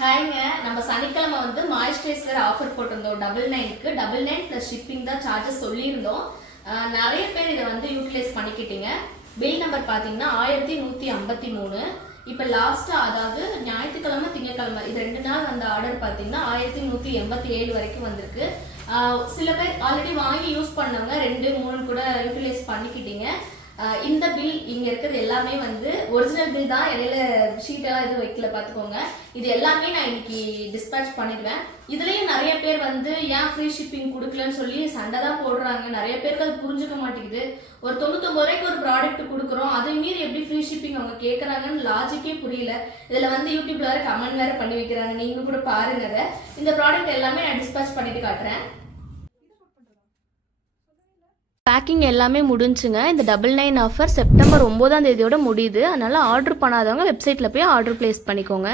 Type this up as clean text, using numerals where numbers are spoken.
ஹாய்ங்க, நம்ம சனிக்கிழமை வந்து மாய்ஸ்சரைசர் ஆஃபர் போட்டிருந்தோம். 99க்கு 99 ப்ளஸ் ஷிப்பிங் தான் சார்ஜஸ் சொல்லியிருந்தோம். நிறைய பேர் இதை வந்து யூட்டிலைஸ் பண்ணிக்கிட்டீங்க. பில் நம்பர் பார்த்தீங்கன்னா 1153. இப்போ லாஸ்ட்டாக, அதாவது ஞாயிற்றுக்கிழமை திங்கக்கிழமை இது 2 நாள் வந்த ஆர்டர் பார்த்தீங்கன்னா 1187 வரைக்கும் வந்திருக்கு. சில பேர் ஆல்ரெடி வாங்கி யூஸ் பண்ணவங்க 2, 3 கூட யூட்டிலைஸ் பண்ணிக்கிட்டீங்க. இந்த பில் இங்கே இருக்கிறது எல்லாமே வந்து ஒரிஜினல் பில் தான். இடையில ஷீட்டெல்லாம் எதுவும் வைக்கல, பார்த்துக்கோங்க. இது எல்லாமே நான் இன்னைக்கு டிஸ்பேச் பண்ணிடுவேன். இதுலேயும் நிறைய பேர் வந்து ஏன் ஃப்ரீ ஷிப்பிங் கொடுக்கலன்னு சொல்லி சண்டை தான் போடுறாங்க. நிறைய பேருக்கு அது புரிஞ்சுக்க மாட்டேங்குது. ஒரு 99 ரூபாய்க்கு ஒரு ப்ராடக்ட் கொடுக்குறோம், அதை மீறி எப்படி ஃப்ரீ ஷிப்பிங் அவங்க கேட்குறாங்கன்னு லாஜிக்கே புரியல. இதில் வந்து யூடியூப்ல வேறு கமெண்ட் வேறு பண்ணி வைக்கிறாங்க. நீங்கள் கூட பாருங்க. அதை இந்த ப்ராடக்ட் எல்லாமே நான் டிஸ்பேச் பண்ணிட்டு காட்டுறேன். பேக்கிங் எல்லாமே முடிஞ்சுங்க. இந்த 99 ஆஃபர் செப்டம்பர் 9ஆம் தேதியோட முடியுது. அதனால் ஆர்டர் பண்ணாதவங்க வெப்சைட்டில் போய் ஆர்டர் ப்ளேஸ் பண்ணிக்கோங்க.